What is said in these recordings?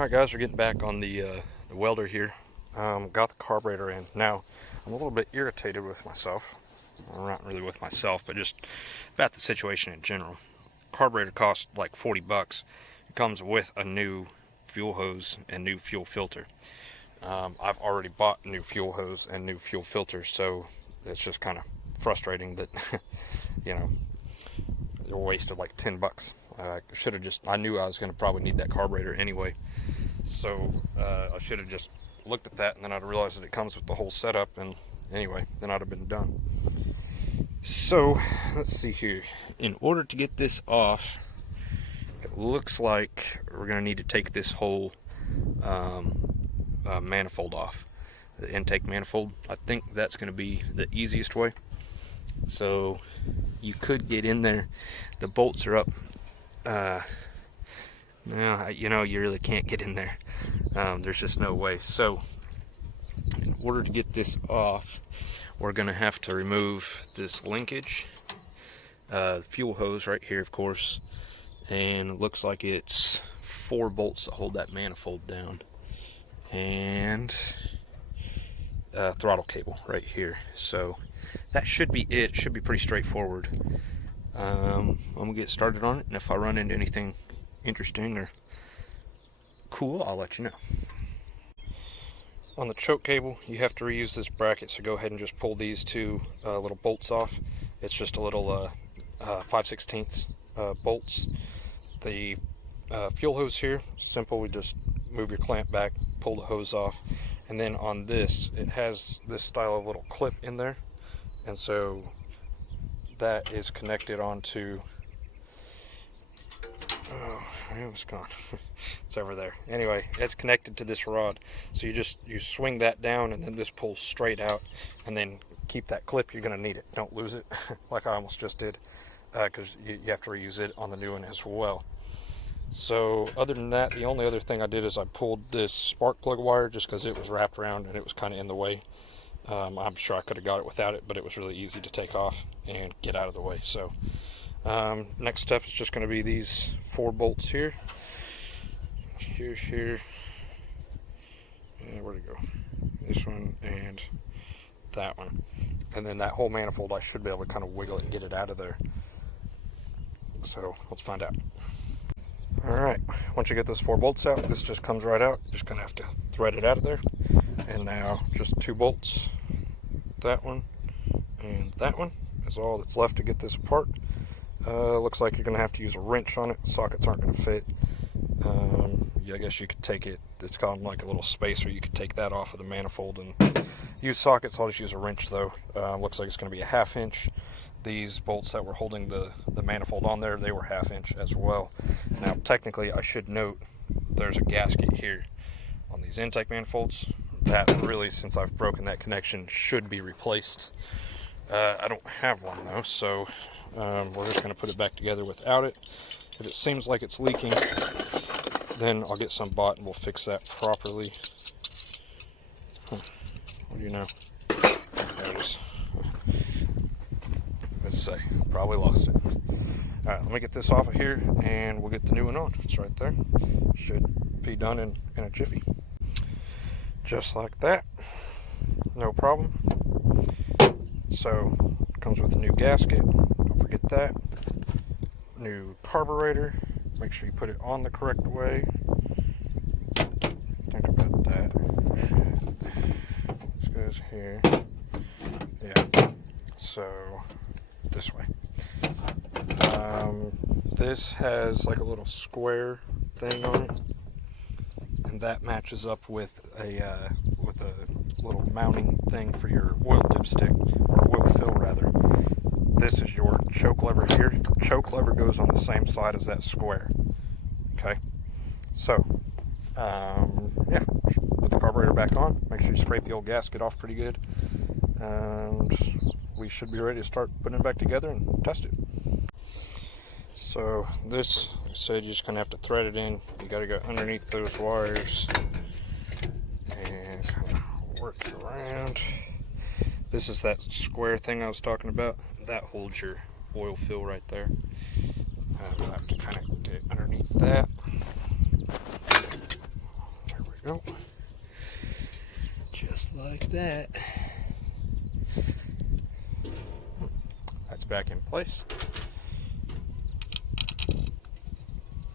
Alright guys, we're getting back on the welder here. Got the carburetor in. Now, I'm a little bit irritated with myself. Well, not really with myself, but just about the situation in general. Carburetor costs like 40 bucks. It comes with a new fuel hose and new fuel filter. I've already bought new fuel hose and new fuel filter, so it's just kind of frustrating that, you know, it wasted like 10 bucks. I knew I was going to probably need that carburetor anyway. So I should have just looked at that, and then I'd realized that it comes with the whole setup, and anyway, then I'd have been done. So let's see here. In order to get this off, it looks like we're going to need to take this whole manifold off, the intake manifold. I think that's going to be the easiest way. So you could get in there. The bolts are up. No, you really can't get in there. There's just no way. So in order to get this off, we're going to have to remove this linkage, fuel hose right here, of course, and it looks like it's 4 bolts that hold that manifold down, and throttle cable right here. So that should be it. Should be pretty straightforward. I'm gonna get started on it, and if I run into anything interesting or cool, I'll let you know. On the choke cable, you have to reuse this bracket, so go ahead and just pull these 2 little bolts off. It's just a little 5/16 bolts. The fuel hose here, simple. We just move your clamp back, pull the hose off, and then on this, it has this style of little clip in there, and so that is connected onto, oh, it was gone. It's over there. Anyway, it's connected to this rod, so you swing that down, and then this pulls straight out, and then keep that clip. You're going to need it. Don't lose it like I almost just did, because you have to reuse it on the new one as well. So other than that, the only other thing I did is I pulled this spark plug wire just because it was wrapped around and it was kind of in the way. I'm sure I could have got it without it, but it was really easy to take off and get out of the way. So next step is just going to be these 4 bolts here. Here, and where'd it go? This one and that one. And then that whole manifold, I should be able to kind of wiggle it and get it out of there. So let's find out. Alright, once you get those 4 bolts out, this just comes right out. You're just going to have to thread it out of there. And now just 2 bolts, that one and that one is all that's left to get this apart. Looks like you're going to have to use a wrench on it. Sockets aren't going to fit. Yeah, I guess you could take it, it's got like a little spacer, you could take that off of the manifold and use sockets. I'll just use a wrench though. Looks like it's going to be a 1/2 inch. These bolts that were holding the manifold on there, they were 1/2 inch as well. Now technically I should note there's a gasket here on these intake manifolds. That really, since I've broken that connection, should be replaced. I don't have one though, so we're just going to put it back together without it. If it seems like it's leaking, then I'll get some bought and we'll fix that properly. What do you know? There it is. Let's say, probably lost it. Alright, let me get this off of here and we'll get the new one on. It's right there. Should be done in a jiffy. Just like that. No problem. So, comes with a new gasket. Don't forget that. New carburetor. Make sure you put it on the correct way. Think about that. This goes here. Yeah. So, this way. This has like a little square thing on it, and that matches up with a little mounting thing for your oil dipstick, or oil fill rather. This is your choke lever here. Choke lever goes on the same side as that square. Okay, so yeah, put the carburetor back on. Make sure you scrape the old gasket off pretty good, and we should be ready to start putting it back together and test it. So this, like I said, you're just gonna have to thread it in. You got to go underneath those wires and kind of work it around. This is that square thing I was talking about. That holds your oil fill right there. We'll have to kind of get underneath that. we go. Just like that. That's back in place.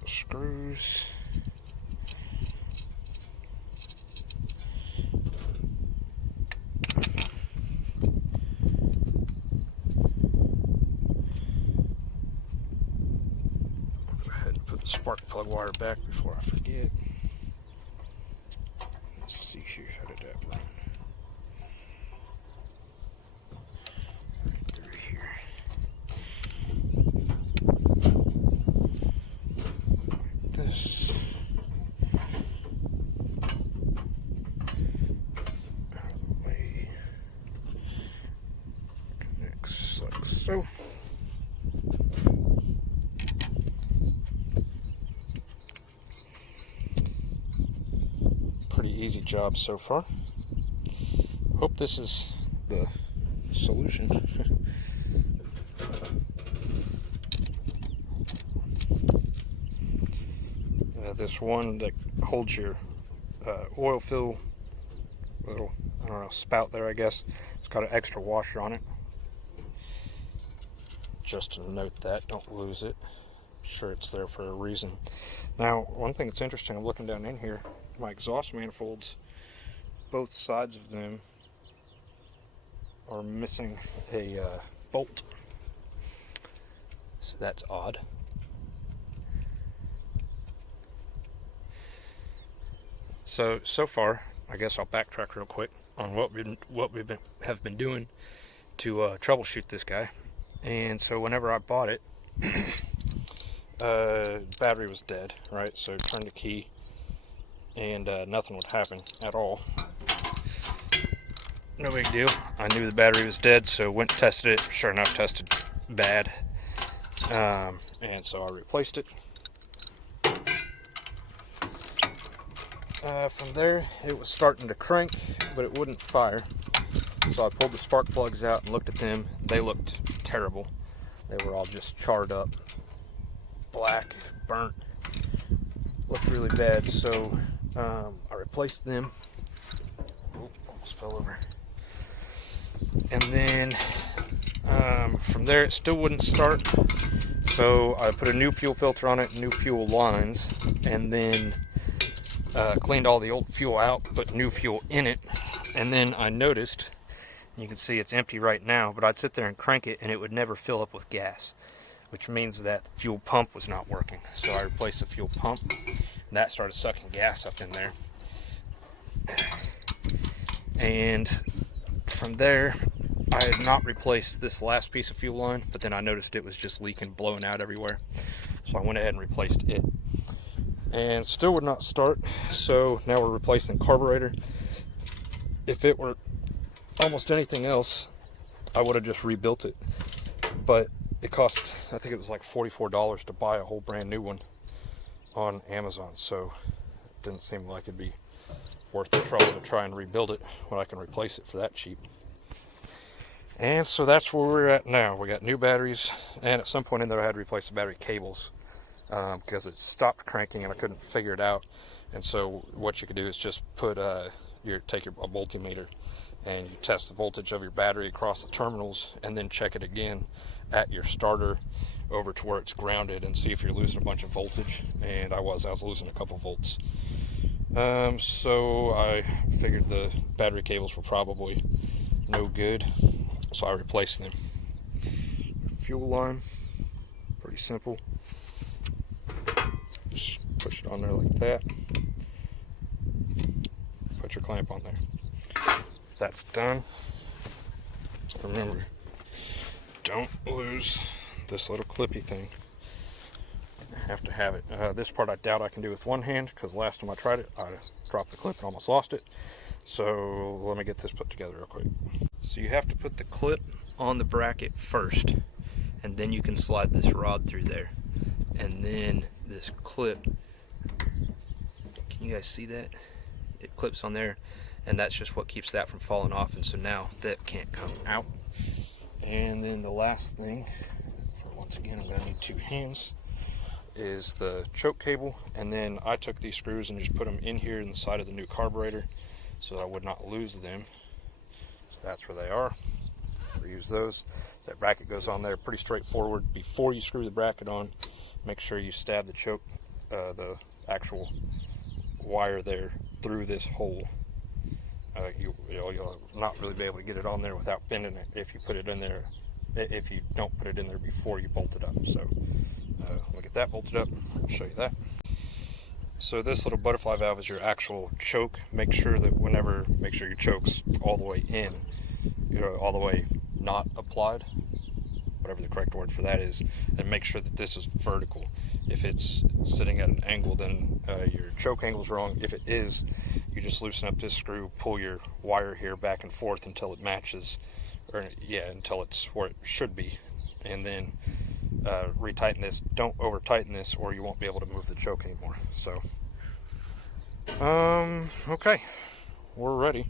Screws. Go ahead and put the spark plug wire back before I forget. Let's see here, how did that run? Right through here. Like this. Out of the way. Connects like so. Pretty easy job so far. Hope this is the solution. This one that holds your oil fill little, I don't know, spout there, I guess. It's got an extra washer on it. Just to note that, don't lose it. I'm sure it's there for a reason. Now, one thing that's interesting, I'm looking down in here, my exhaust manifolds, both sides of them are missing a bolt. So that's odd. So far, I guess I'll backtrack real quick on what we have been doing to troubleshoot this guy. And so whenever I bought it, battery was dead, right? So turned the key and nothing would happen at all. No big deal. I knew the battery was dead, so went and tested it. Sure enough, tested bad. And so I replaced it. From there, it was starting to crank, but it wouldn't fire. So I pulled the spark plugs out and looked at them. They looked terrible. They were all just charred up, black, burnt. Looked really bad. So I replaced them. Oh, almost fell over. And then from there, it still wouldn't start. So I put a new fuel filter on it, new fuel lines, and then cleaned all the old fuel out, put new fuel in it, and then I noticed, you can see it's empty right now, but I'd sit there and crank it and it would never fill up with gas, which means that the fuel pump was not working. So I replaced the fuel pump, and that started sucking gas up in there. And from there, I had not replaced this last piece of fuel line, but then I noticed it was just leaking, blowing out everywhere. So I went ahead and replaced it. And still would not start, so now we're replacing carburetor. If it were almost anything else, I would have just rebuilt it, but it cost, I think it was like $44 to buy a whole brand new one on Amazon, so it didn't seem like it'd be worth the trouble to try and rebuild it when I can replace it for that cheap. And so that's where we're at now. We got new batteries, and at some point in there I had to replace the battery cables because it stopped cranking and I couldn't figure it out. And so what you could do is just put take a voltmeter and you test the voltage of your battery across the terminals, and then check it again at your starter over to where it's grounded and see if you're losing a bunch of voltage. And I was losing a couple volts. So I figured the battery cables were probably no good, so I replaced them. Fuel line, pretty simple. Just push it on there like that. Put your clamp on there. That's done. Remember, don't lose this little clippy thing. I have to have it. This part I doubt I can do with one hand, because last time I tried it, I dropped the clip and almost lost it. So let me get this put together real quick. So you have to put the clip on the bracket first, and then you can slide this rod through there. And then this clip, can you guys see that? It clips on there, and that's just what keeps that from falling off, and so now that can't come out. And then the last thing, once again I'm going to need two hands, is the choke cable, and then I took these screws and just put them in here inside of the new carburetor so that I would not lose them. So that's where they are. Reuse those. So that bracket goes on there, pretty straightforward. Before you screw the bracket on, make sure you stab the choke, the actual wire there through this hole. You'll not really be able to get it on there without bending it if you put it in there, if you don't put it in there before you bolt it up. So we'll get that bolted up. I'll show you that. So this little butterfly valve is your actual choke. Make sure your choke's all the way in, all the way not applied, whatever the correct word for that is, and make sure that this is vertical. If it's sitting at an angle, then your choke angle is wrong. If it is, you just loosen up this screw, pull your wire here back and forth until it matches, until it's where it should be, and then retighten this. Don't over tighten this or you won't be able to move the choke anymore. So okay, we're ready.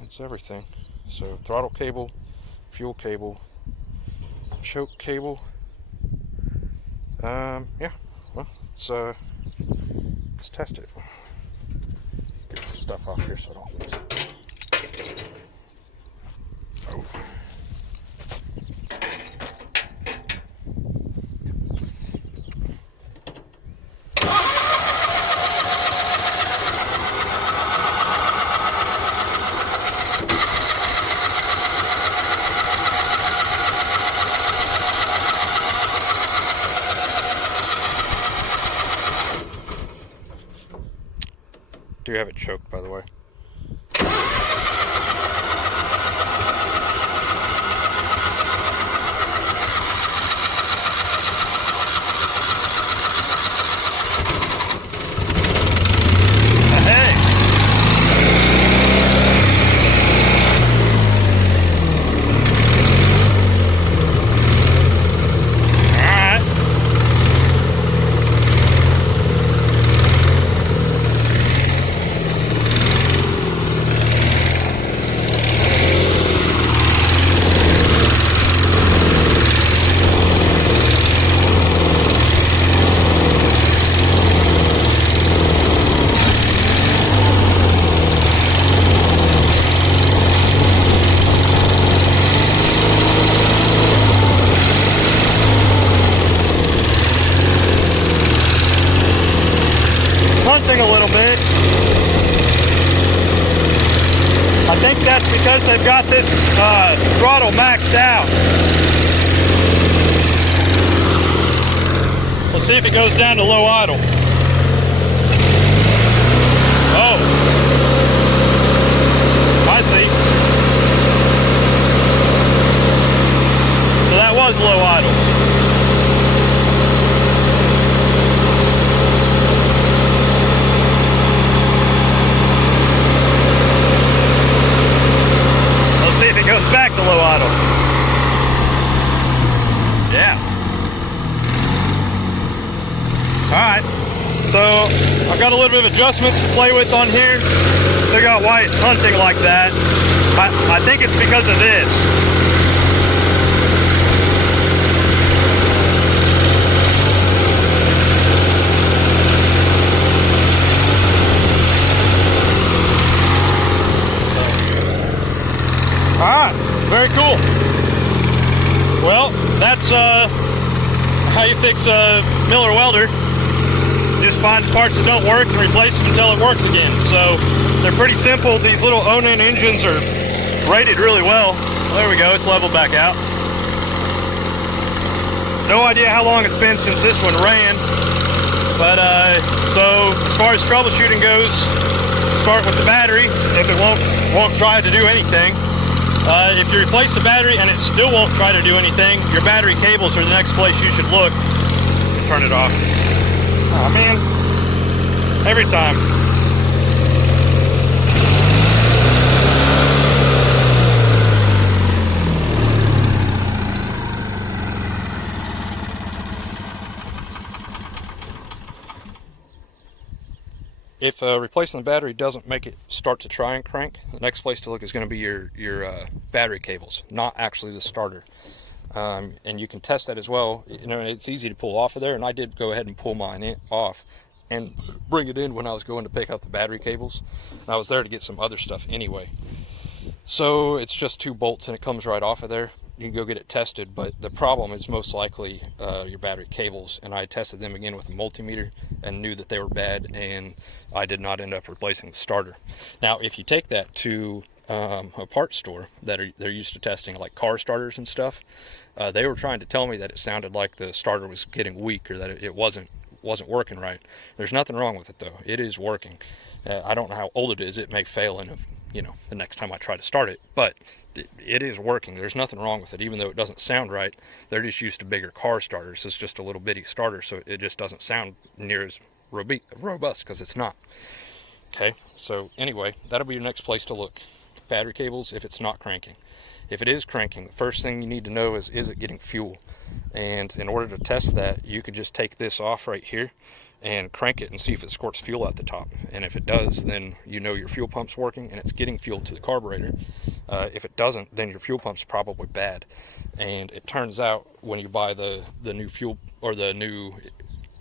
That's everything. So throttle cable, fuel cable, choke cable. Yeah, well, let's test it. Get the stuff off here so I don't lose it. Oh. Do have it choked, by the way. A little bit. I think that's because they've got this throttle maxed out. Let's see if it goes down to low idle. Oh, I see. So that was low idle. Goes back to low idle. Yeah. Alright, so I've got a little bit of adjustments to play with on here. Figure out why it's hunting like that. I think it's because of this. Alright, very cool. Well, that's how you fix a Miller welder. Just find parts that don't work and replace them until it works again. So they're pretty simple. These little Onan engines are rated really well. There we go, it's leveled back out. No idea how long it's been since this one ran. But so as far as troubleshooting goes, start with the battery. If it won't try to do anything. If you replace the battery and it still won't try to do anything, your battery cables are the next place you should look. Turn it off. Oh man, every time. If replacing the battery doesn't make it start to try and crank, the next place to look is going to be your battery cables, not actually the starter. And you can test that as well. You know, it's easy to pull off of there, and I did go ahead and pull mine off and bring it in when I was going to pick up the battery cables. And I was there to get some other stuff anyway. So it's just 2 bolts and it comes right off of there. You can go get it tested, but the problem is most likely your battery cables, and I tested them again with a multimeter and knew that they were bad, and I did not end up replacing the starter. Now if you take that to a parts store they're used to testing like car starters and stuff, they were trying to tell me that it sounded like the starter was getting weak, or that it wasn't working right. There's nothing wrong with it though. It is working. I don't know how old it is. It may fail in, you know, the next time I try to start it, but it is working. There's nothing wrong with it, even though it doesn't sound right. They're just used to bigger car starters. It's just a little bitty starter, so it just doesn't sound near as robust, because it's not. Okay, so anyway, that'll be your next place to look. Battery cables, if it's not cranking. If it is cranking, the first thing you need to know is it getting fuel? And in order to test that, you could just take this off right here and crank it and see if it squirts fuel at the top. And if it does, then you know your fuel pump's working and it's getting fuel to the carburetor. If it doesn't, then your fuel pump's probably bad. And it turns out when you buy the new fuel, or the new,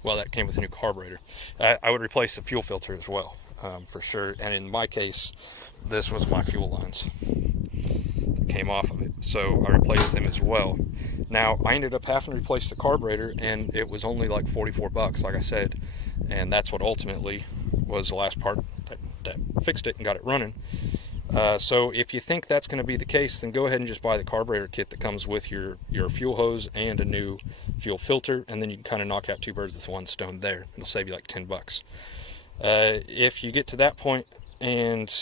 well, that came with a new carburetor, I would replace the fuel filter as well, for sure. And in my case, this was my fuel lines that came off of it, so I replaced them as well. Now I ended up having to replace the carburetor, and it was only like 44 bucks, like I said, and that's what ultimately was the last part that fixed it and got it running. So if you think that's going to be the case, then go ahead and just buy the carburetor kit that comes with your fuel hose and a new fuel filter, and then you can kind of knock out 2 birds with 1 stone there. It'll save you like 10 bucks. If you get to that point and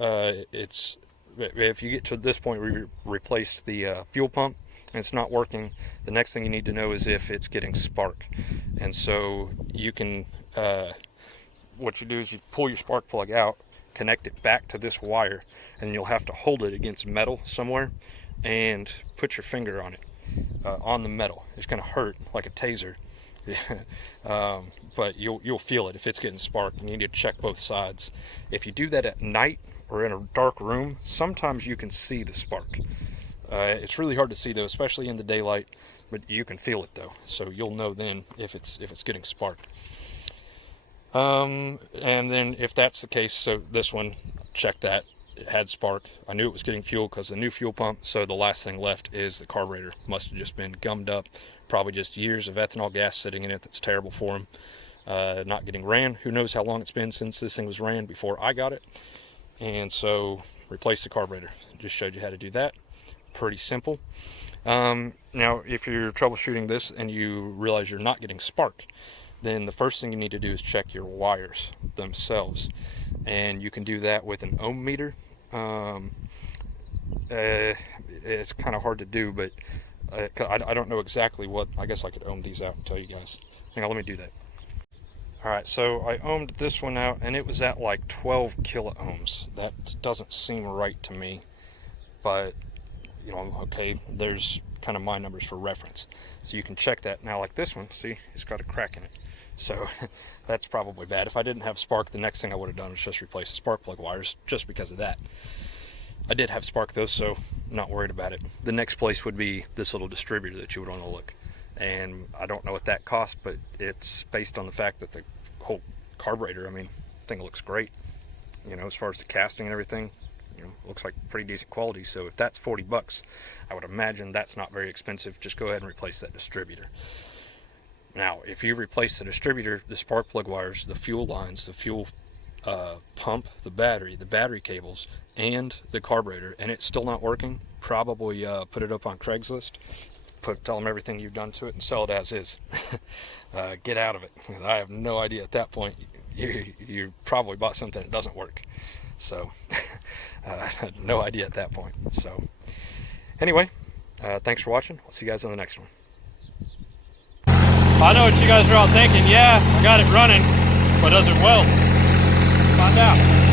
if you get to this point where you replace the fuel pump and it's not working, the next thing you need to know is if it's getting spark. And so you can, what you do is you pull your spark plug out, connect it back to this wire, and you'll have to hold it against metal somewhere and put your finger on it, on the metal. It's going to hurt like a taser. But you'll feel it if it's getting spark, and you need to check both sides. If you do that at night or in a dark room, sometimes you can see the spark. It's really hard to see though, especially in the daylight, but you can feel it though, so you'll know then if it's getting sparked. And then if that's the case, so this one, check that, it had spark. I knew it was getting fuel because the new fuel pump, so the last thing left is the carburetor. Must have just been gummed up, probably just years of ethanol gas sitting in it that's terrible for them. Not getting ran. Who knows how long it's been since this thing was ran before I got it. And so replace the carburetor. Just showed you how to do that. Pretty simple. Now if you're troubleshooting this and you realize you're not getting spark, then the first thing you need to do is check your wires themselves, and you can do that with an ohm meter. It's kind of hard to do, but I don't know exactly what. I guess I could ohm these out and tell you guys. Hang on, let me do that. Alright, so I ohmed this one out and it was at like 12 kilo ohms. That doesn't seem right to me, but you know, okay, there's kind of my numbers for reference, so you can check that. Now like this one, see, it's got a crack in it, so that's probably bad. If I didn't have spark, the next thing I would have done was just replace the spark plug wires, just because of that. I did have spark though, so not worried about it. The next place would be this little distributor that you would want to look, and I don't know what that cost, but it's based on the fact that the whole carburetor, I mean, the thing looks great, you know, as far as the casting and everything, you know, looks like pretty decent quality. So if that's 40 bucks, I would imagine that's not very expensive. Just go ahead and replace that distributor. Now if you replace the distributor, the spark plug wires, the fuel lines, the fuel pump, the battery cables, and the carburetor, and it's still not working, probably put it up on Craigslist, tell them everything you've done to it, and sell it as is. Get out of it. I have no idea at that point. You probably bought something that doesn't work, so no idea at that point. So anyway, thanks for watching. I'll see you guys on the next one. I know what you guys are all thinking. Yeah, I got it running, but does it well? Find out.